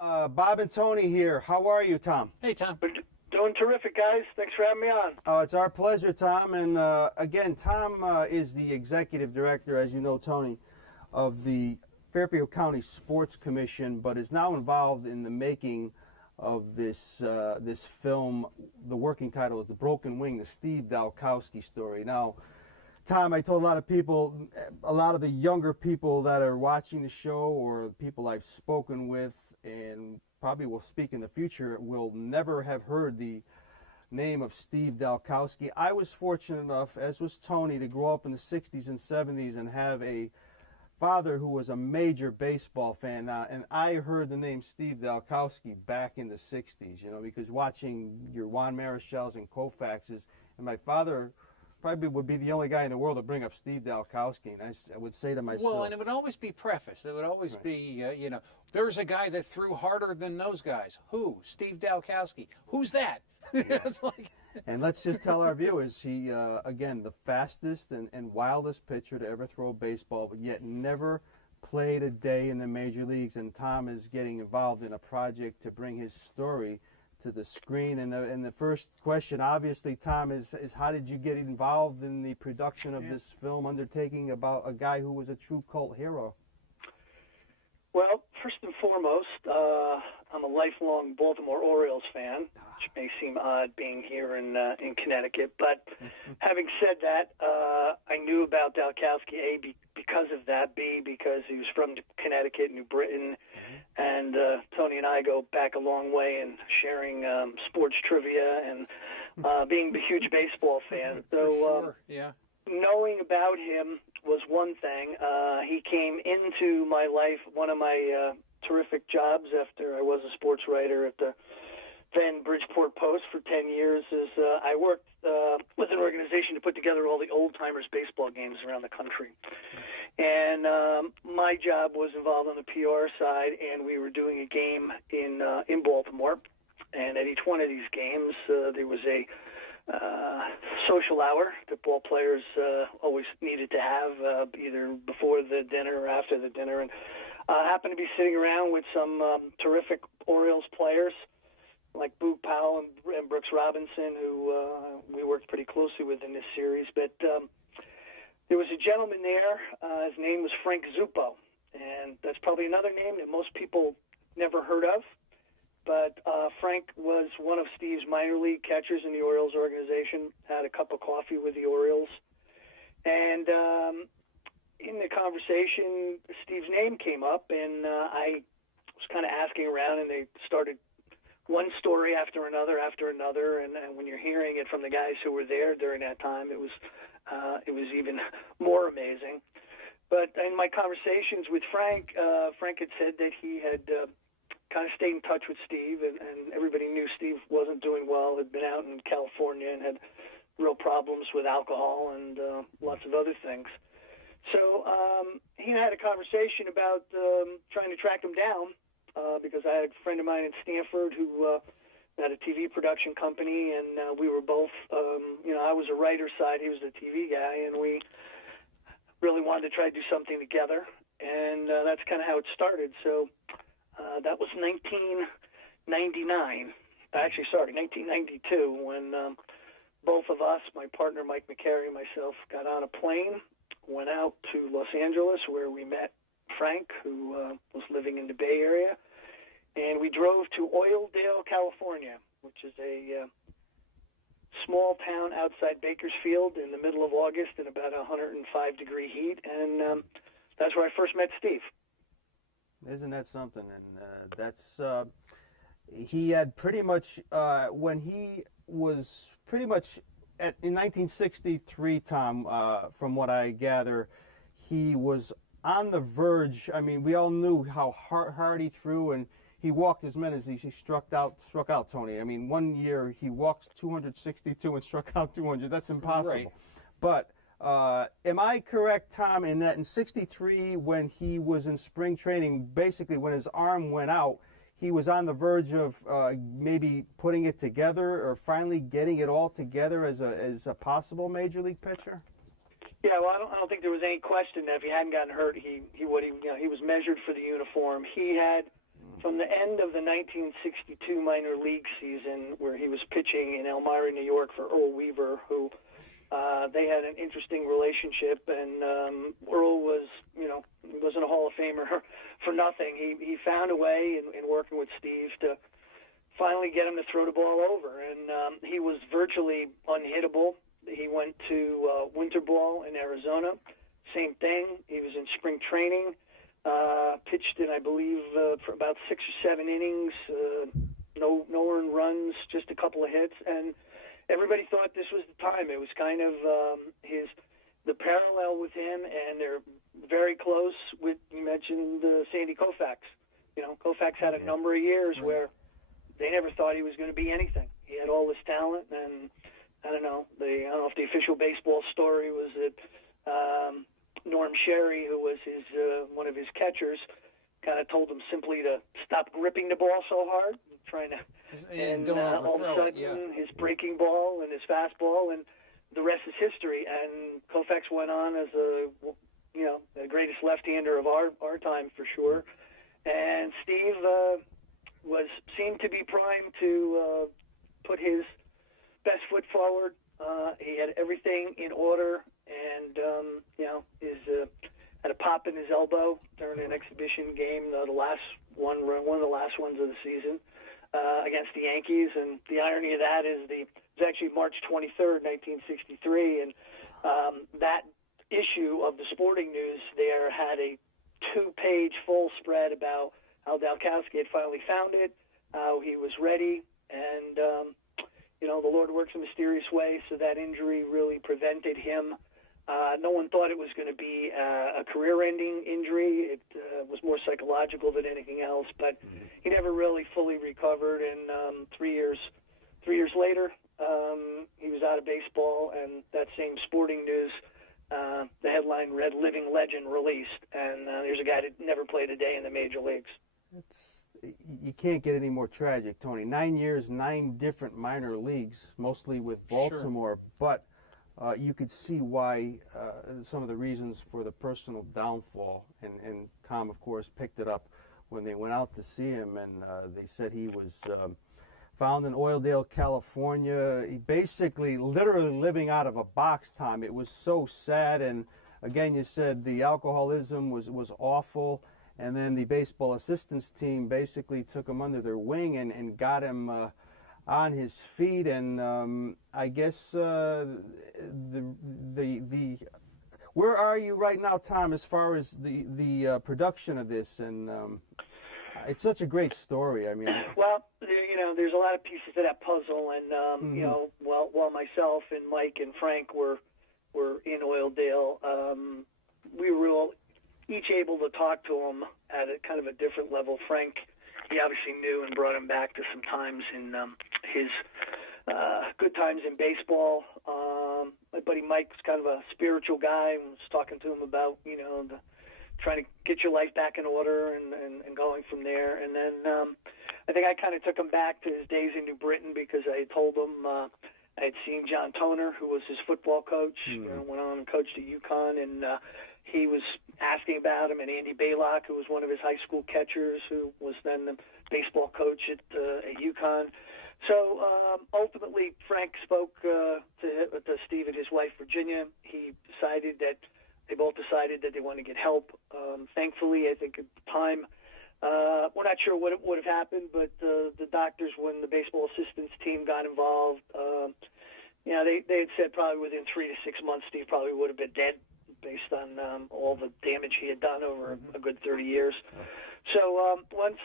Bob and Tony here. How are you, Tom? Hey, Tom. We're doing terrific, guys. Thanks for having me on. It's our pleasure, Tom. And again, Tom is the executive director, as you know, Tony, of the Fairfield County Sports Commission, but is now involved in the making of this film. The working title is The Broken Wing, the Steve Dalkowski story. Now, Tom, I told a lot of people, a lot of the younger people that are watching the show or people I've spoken with and probably will speak in the future will never have heard the name of Steve Dalkowski. I was fortunate enough, as was Tony, to grow up in the 60s and 70s and have a father who was a major baseball fan. And I heard the name Steve Dalkowski back in the 60s, because watching your Juan Marichals and Koufaxes, and my father probably would be the only guy in the world to bring up Steve Dalkowski. And I would say to myself... Well, and it would always be prefaced. It would always be, there's a guy that threw harder than those guys. Who? Steve Dalkowski. Who's that? It's like... And let's just tell our viewers, he, again, the fastest and wildest pitcher to ever throw a baseball, but yet never played a day in the major leagues. And Tom is getting involved in a project to bring his story to the screen. And the first question, obviously, Tom, is how did you get involved in the production of this film undertaking about a guy who was a true cult hero? Well, first and foremost, I'm a lifelong Baltimore Orioles fan, which may seem odd being here in Connecticut. But having said that, I knew about Dalkowski, A, because of that, B, because he was from Connecticut, New Britain, and Tony and I go back a long way in sharing sports trivia and being a huge baseball fan. So knowing about him was one thing. He came into my life, one of my terrific jobs after I was a sports writer at the then Bridgeport Post for 10 years is I worked with an organization to put together all the old-timers baseball games around the country. And my job was involved on the PR side, and we were doing a game in Baltimore. And at each one of these games, there was a social hour that ball players always needed to have, either before the dinner or after the dinner. And I happened to be sitting around with some terrific Orioles players like Boog Powell and Brooks Robinson, who we worked pretty closely with in this series. But there was a gentleman there. His name was Frank Zuppo, and that's probably another name that most people never heard of. But Frank was one of Steve's minor league catchers in the Orioles organization, had a cup of coffee with the Orioles. And in the conversation, Steve's name came up, and I was kind of asking around, and they started one story after another. And when you're hearing it from the guys who were there during that time, it was even more amazing. But in my conversations with Frank, Frank had said that he had kind of stayed in touch with Steve, and everybody knew Steve wasn't doing well, had been out in California and had real problems with alcohol and lots of other things. So he had a conversation about trying to track him down because I had a friend of mine in Stanford who had a TV production company, and we were both, I was a writer side, he was the TV guy, and we really wanted to try to do something together, and that's kind of how it started. So that was 1999. Actually, sorry, 1992, when both of us, my partner Mike McCary and myself, got on a plane, went out to Los Angeles, where we met Frank, who was living in the Bay Area, and we drove to Oildale, California, which is a small town outside Bakersfield in the middle of August in about 105-degree heat, and that's where I first met Steve. Isn't that something? And that's he had pretty much when he was pretty much in 1963, Tom, from what I gather, he was on the verge. I mean, we all knew how hard he threw, and he walked as many as he struck out, Tony. I mean, one year he walked 262 and struck out 200. That's impossible. Right. But am I correct, Tom, in that in 63, when he was in spring training, basically when his arm went out, he was on the verge of maybe putting it together or finally getting it all together as a possible major league pitcher? Yeah, well, I don't think there was any question that if he hadn't gotten hurt, he was measured for the uniform. He had from the end of the 1962 minor league season, where he was pitching in Elmira, New York, for Earl Weaver, who they had an interesting relationship, and Earl was, he wasn't a Hall of Famer for nothing. He found a way in working with Steve to finally get him to throw the ball over, and he was virtually unhittable. He went to winter ball in Arizona, same thing. He was in spring training, pitched in, I believe, for about 6 or 7 innings, no earned runs, just a couple of hits, and everybody thought this was the time. It was kind of the parallel with him, and they're very close with, you mentioned Sandy Koufax. Koufax had a number of years where they never thought he was going to be anything. He had all this talent, and I don't know if the official baseball story was that Norm Sherry, who was his one of his catchers, kind of told him simply to stop gripping the ball so hard, trying to, and all of a sudden his breaking ball and his fastball, and the rest is history. And Koufax went on as the greatest left-hander of our time for sure. And Steve seemed to be primed to put his best foot forward. He had everything in order, and had a pop in his elbow during an exhibition game, the last one of the last ones of the season against the Yankees. And the irony of that is it was actually March 23rd, 1963, and that issue of the Sporting News there had a 2-page full spread about how Dalkowski had finally found it, how he was ready, and the Lord works in a mysterious way, so that injury really prevented him. No one thought it was going to be a career-ending injury. It was more psychological than anything else, but he never really fully recovered. And 3 years later, he was out of baseball, and that same Sporting News, the headline read "Living Legend Released," and there's a guy that never played a day in the major leagues. You can't get any more tragic, Tony. 9 years, 9 different minor leagues, mostly with Baltimore, but you could see why some of the reasons for the personal downfall, and Tom, of course, picked it up when they went out to see him, and they said he was found in Oildale, California. He basically, literally living out of a box, Tom. It was so sad, and again, you said the alcoholism was awful, and then the baseball assistance team basically took him under their wing and got him on his feet, and I guess where are you right now, Tom, as far as the production of this? And it's such a great story. I mean, well, there's a lot of pieces to that puzzle, and while myself and Mike and Frank were in Oildale, we were all each able to talk to him at a kind of a different level. Frank, he obviously knew and brought him back to some times in his good times in baseball. My buddy Mike was kind of a spiritual guy, and was talking to him about, trying to get your life back in order and going from there. And then I think I kind of took him back to his days in New Britain, because I had told him I had seen John Toner, who was his football coach, went on and coached at UConn, and he was asking about him, and Andy Baylock, who was one of his high school catchers, who was then the baseball coach at UConn. So ultimately, Frank spoke to Steve and his wife, Virginia. They both decided that they wanted to get help. Thankfully, I think at the time, we're not sure what would have happened, but the doctors, when the baseball assistance team got involved, they had said probably within 3 to 6 months, Steve probably would have been dead, based on all the damage he had done over a good 30 years. So once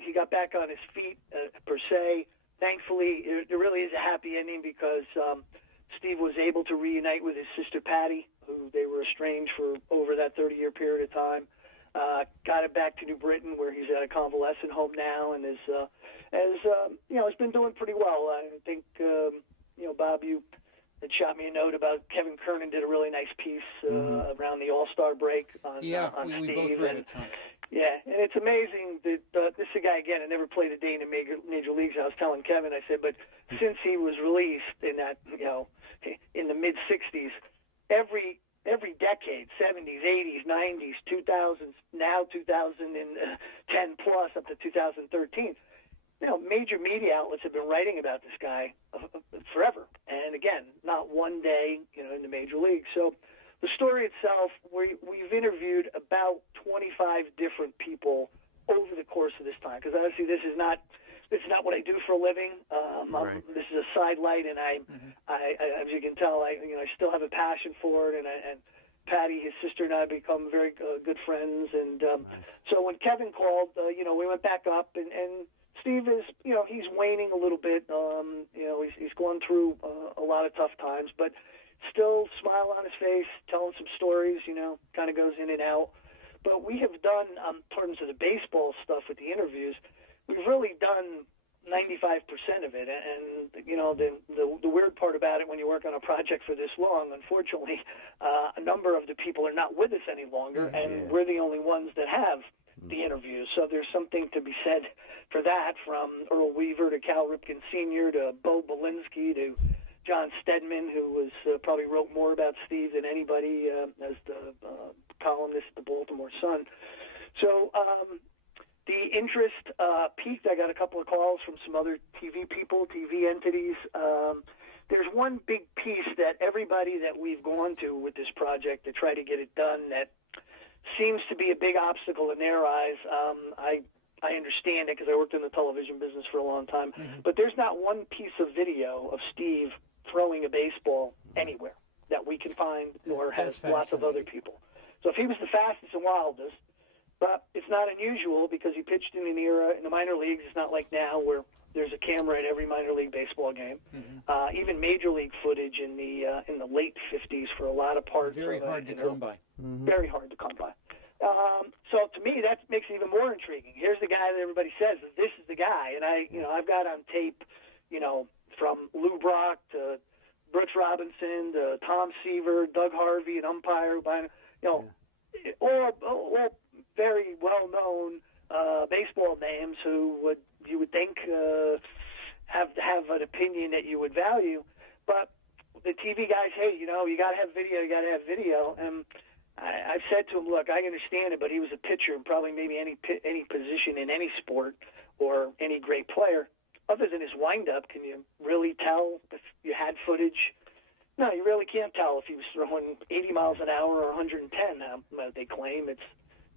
he got back on his feet, per se, thankfully, there really is a happy ending, because Steve was able to reunite with his sister Patty, who they were estranged for over that 30-year period of time. Got him back to New Britain, where he's at a convalescent home now, and has been doing pretty well. I think Bob, you had shot me a note about Kevin Kernan did a really nice piece around the All-Star break on we Steve. Both read it, Tom. Yeah, and it's amazing that this is a guy, again, that never played a day in the major leagues. I was telling Kevin, I said, but since he was released in that, in the mid-'60s, every decade, 70s, '80s, '90s, 2000s, now 2010 plus up to 2013. Major media outlets have been writing about this guy forever. And again, not one day, in the major leagues. So the story itself, we've interviewed about 25 different people over the course of this time. Because obviously this is not what I do for a living. Right. This is a sidelight, and I, as you can tell, I still have a passion for it. And Patty, his sister, and I become very good friends. And so when Kevin called, we went back up, and Steve is, he's waning a little bit. He's going through a lot of tough times, but still smile on his face, telling some stories, kind of goes in and out. But we have done, in terms of the baseball stuff with the interviews, we've really done 95% of it. And, the weird part about it when you work on a project for this long, unfortunately, a number of the people are not with us any longer, and we're the only ones that have the interviews. So there's something to be said for that, from Earl Weaver to Cal Ripken Sr. to Bo Belinsky to John Stedman, who was probably wrote more about Steve than anybody as the columnist at the Baltimore Sun. So the interest peaked. I got a couple of calls from some other TV people, TV entities. There's one big piece that everybody that we've gone to with this project to try to get it done that seems to be a big obstacle in their eyes. I understand it because I worked in the television business for a long time. But there's not one piece of video of Steve throwing a baseball anywhere that we can find, nor has lots of other people. So if he was the fastest and wildest, but it's not unusual because he pitched in an era in the minor leagues. It's not like now where there's a camera at every minor league baseball game. Even major league footage in the late 50s for a lot of parts. Very hard to come by. Very hard to come by. So to me, that makes it even more intriguing. Here's the guy that everybody says this is the guy, and I've got on tape, from Lou Brock to Brooks Robinson to Tom Seaver, Doug Harvey, an umpire, all very well-known baseball names who you would think have an opinion that you would value, but the TV guys, hey, you got to have video, and I've said to him, look, I understand it, but he was a pitcher, probably maybe any position in any sport or any great player. Other than his windup, can you really tell if you had footage? No, you really can't tell if he was throwing 80 miles an hour or 110. They claim it's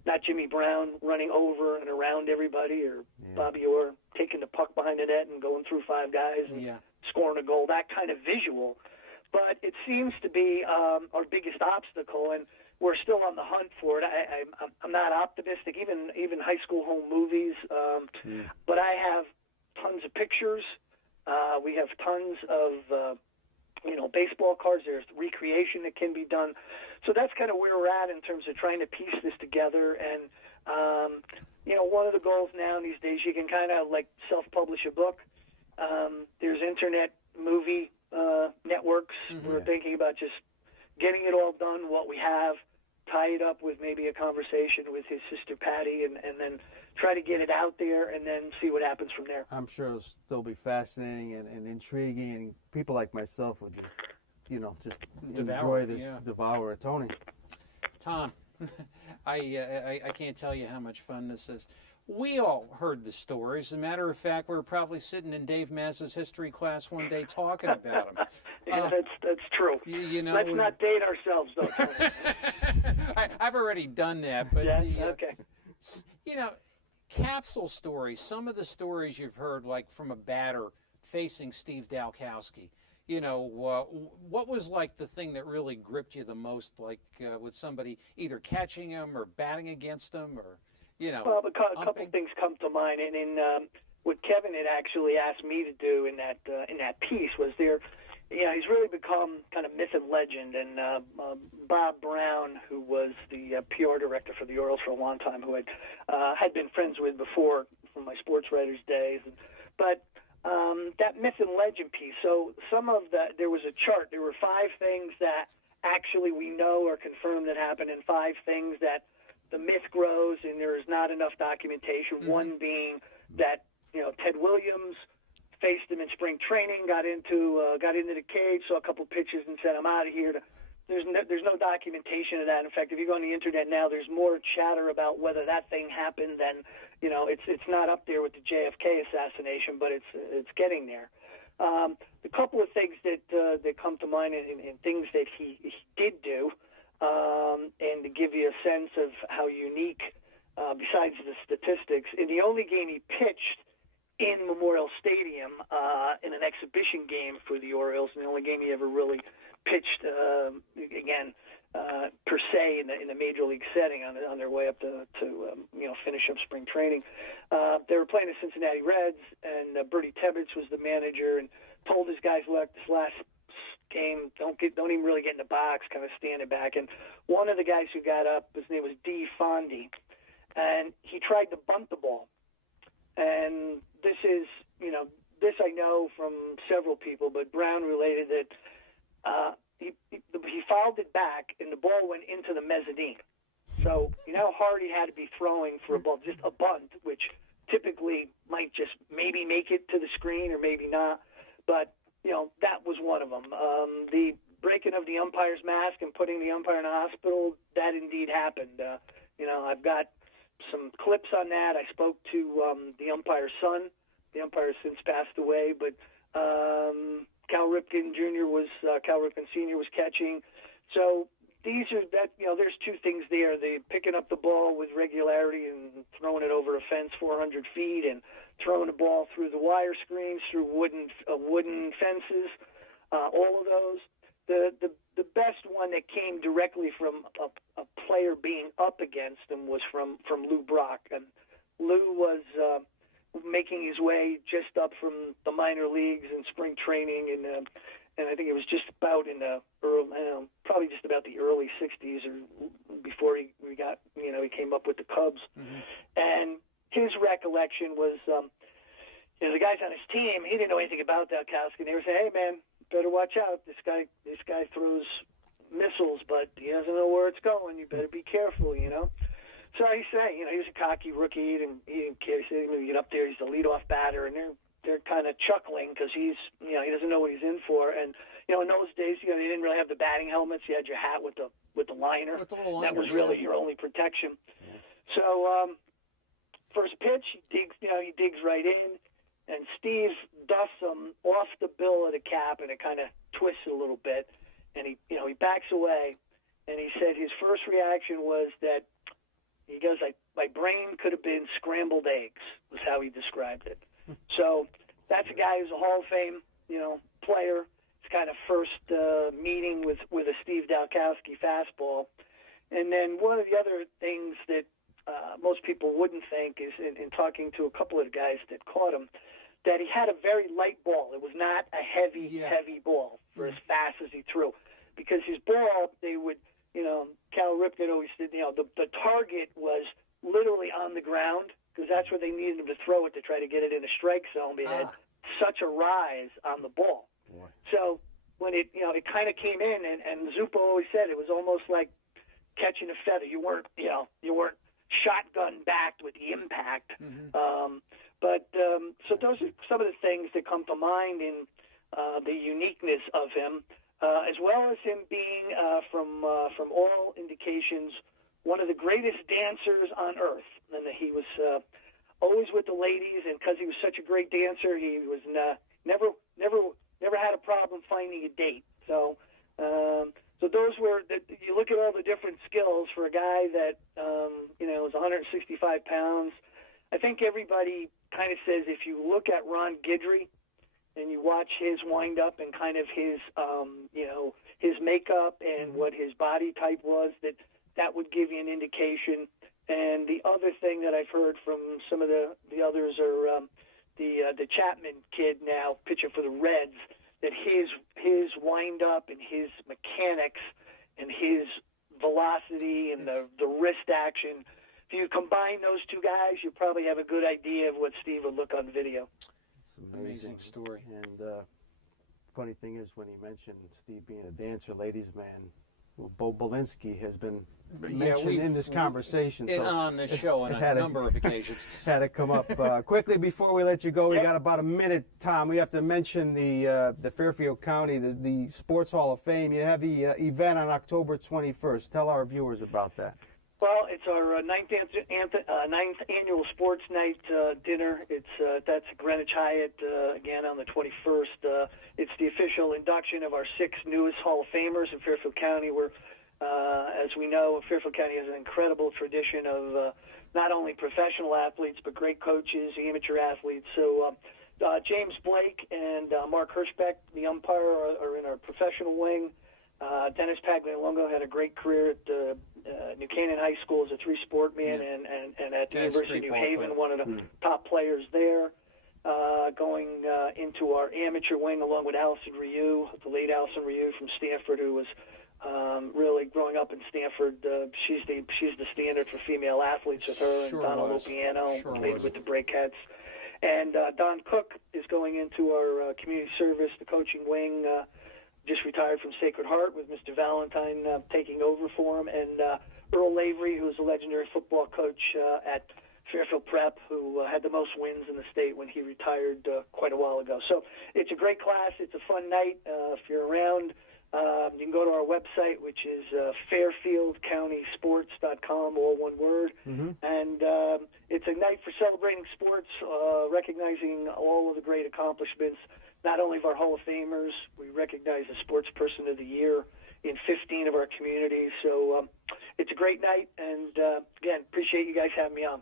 not Jimmy Brown running over and around everybody, or Bobby Orr taking the puck behind the net and going through five guys and scoring a goal. That kind of visual. But it seems to be our biggest obstacle, and we're still on the hunt for it. I'm not optimistic, even high school home movies, but I have tons of pictures. We have tons of baseball cards. There's recreation that can be done. So that's kind of where we're at in terms of trying to piece this together. And one of the goals now these days, you can kind of like self-publish a book. There's internet movie networks. We're thinking about just getting it all done, what we have, tie it up with maybe a conversation with his sister Patty, and then try to get it out there and then see what happens from there. I'm sure it'll still be fascinating and intriguing, and people like myself would just enjoy this, devour it. Tony. Tom, I can't tell you how much fun this is. We all heard the stories. As a matter of fact, we were probably sitting in Dave Mazza's history class one day talking about them. That's true. Let's not date ourselves, though. I've already done that, but okay. Capsule stories. Some of the stories you've heard, like from a batter facing Steve Dalkowski. What was like the thing that really gripped you the most, like with somebody either catching him or batting against him, or Well, a couple things come to mind, and in what Kevin had actually asked me to do in that piece was there. He's really become kind of myth and legend, and Bob Brown, who was the PR director for the Orioles for a long time, who had been friends with before from my sports writers' days, but that myth and legend piece. So there was a chart. There were 5 things that actually we know or confirmed that happened, and 5 things that the myth grows and there is not enough documentation. One being that Ted Williams faced him in spring training, got into the cage, saw a couple pitches, and said, "I'm out of here." To there's no documentation of that. In fact, if you go on the internet now, there's more chatter about whether that thing happened than, it's not up there with the JFK assassination, but it's getting there. A couple of things that come to mind and things that he did do, and to give you a sense of how unique, besides the statistics, in the only game he pitched in Memorial Stadium in an exhibition game for the Orioles, and the only game he ever really pitched per se in the major league setting on their way up to finish up spring training. They were playing the Cincinnati Reds, and Bertie Tebbetts was the manager, and told his guys, look, this last game, don't even really get in the box, kind of standing back. And one of the guys who got up, his name was D. Fondy, and he tried to bunt the ball. And this is, this I know from several people, but Brown related that he fouled it back, and the ball went into the mezzanine. So you know how hard he had to be throwing for a ball, just a bunt, which typically might just maybe make it to the screen or maybe not. But, that was one of them. The breaking of the umpire's mask and putting the umpire in a hospital, that indeed happened. I've got some clips on that. I spoke to the umpire's son. The umpire has since passed away, but Cal Ripken Sr. was catching. So there's two things there. They picking up the ball with regularity and throwing it over a fence 400 feet and throwing the ball through the wire screens, through wooden fences, all of those. The best one that came directly from a player being up against him was from Lou Brock. And Lou was making his way just up from the minor leagues in spring training, and I think it was just about in the probably just about the early '60s or before he came up with the Cubs. Mm-hmm. And his recollection was, the guys on his team, he didn't know anything about Dalkowski, and they were saying, "Hey man, better watch out. This guy throws missiles, but he doesn't know where it's going. You better be careful, So he said, he was a cocky rookie, and he didn't care. He said, when you get up there, he's the leadoff batter, and they're kind of chuckling because he doesn't know what he's in for. And in those days, they didn't really have the batting helmets. You had your hat with the liner. That was really your only protection. Yeah. So first pitch, he digs right in, and Steve dusts him off the bill of the cap, and it kind of twists a little bit, and he backs away, and he said his first reaction was that he goes, my brain could have been scrambled eggs, was how he described it. So that's a guy who's a Hall of Fame, player. It's kind of first meeting with a Steve Dalkowski fastball. And then one of the other things that most people wouldn't think is in talking to a couple of the guys that caught him, that he had a very light ball. It was not a heavy ball for as fast as he threw. Because his ball, they would, Cal Ripken always said, the target was literally on the ground, because that's where they needed him to throw it to try to get it in a strike zone. But it had such a rise on the ball. Boy. So when it kind of came in, and Zupo always said it was almost like catching a feather. You weren't shotgun backed with the impact. Mm-hmm. So those are some of the things that come to mind in the uniqueness of him, as well as him being, from all indications, one of the greatest dancers on earth. And that he was always with the ladies, and because he was such a great dancer, he was never had a problem finding a date. So those were you look at all the different skills for a guy that was 165 pounds. I think everybody kind of says if you look at Ron Guidry and you watch his wind up and kind of his his makeup and what his body type was, that would give you an indication. And the other thing that I've heard from some of the others are the Chapman kid now pitching for the Reds, that his wind up and his mechanics and his velocity and the wrist action, if you combine those two guys, you probably have a good idea of what Steve would look on video. It's an amazing story. And funny thing is, when he mentioned Steve being a dancer, ladies' man, Well, Bo Belinsky has been Yeah, mentioned in this conversation. And So on this show on a number of occasions. had to come up quickly before we let you go. We got about a minute, Tom. We have to mention the Fairfield County, the Sports Hall of Fame. You have the event on October 21st. Tell our viewers about that. Well, it's our ninth annual sports night dinner. That's Greenwich Hyatt again on the 21st. It's the official induction of our 6 newest Hall of Famers in Fairfield County. We're as we know, Fairfield County has an incredible tradition of not only professional athletes but great coaches, amateur athletes. So James Blake and Mark Hirschbeck, the umpire, are in our professional wing. Dennis Paglialongo had a great career at New Canaan High School as a 3-sport man, and at the University of New Haven, one of the top players there. Going into our amateur wing along with Allison Ryu, the late Allison Ryu from Stanford, who was really growing up in Stanford. She's the standard for female athletes with her, and Donna Lopiano played with the Breakheads. And Don Cook is going into our community service, the coaching wing, just retired from Sacred Heart with Mr. Valentine taking over for him, and Earl Lavery, who was a legendary football coach at Fairfield Prep, who had the most wins in the state when he retired quite a while ago. So it's a great class. It's a fun night. If you're around, you can go to our website, which is fairfieldcountysports.com, all one word. And it's a night for celebrating sports, recognizing all of the great accomplishments, not only of our Hall of Famers. We recognize the Sports Person of the Year in 15 of our communities. So it's a great night, and again, appreciate you guys having me on.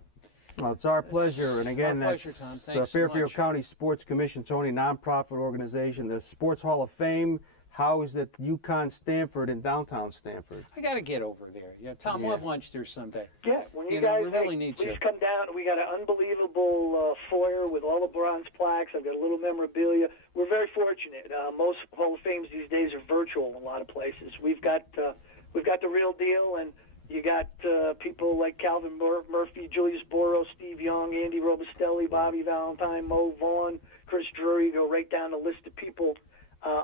Well, it's our pleasure, and again, our pleasure, that's Tom. Thanks so Fairfield much. County Sports Commission, Tony, nonprofit organization, the Sports Hall of Fame housed at UConn Stanford in downtown Stanford. I got to get over there. Tom, we'll have lunch there someday. Yeah, when you know, guys we really need please to. come down. We got an unbelievable foyer with all the bronze plaques. I've got a little memorabilia. We're very fortunate. Most Hall of Fames these days are virtual in a lot of places. We've got the real deal, and you got people like Calvin Murphy, Julius Boros, Steve Young, Andy Robustelli, Bobby Valentine, Mo Vaughn, Chris Drury. Go right down the list of people.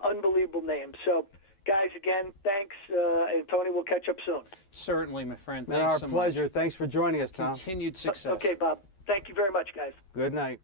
Unbelievable names. So, guys, again, thanks. And Tony, we'll catch up soon. Certainly, my friend. Our Thanks so pleasure. much. Thanks for joining us, Tom. Continued success. Okay, Bob. Thank you very much, guys. Good night.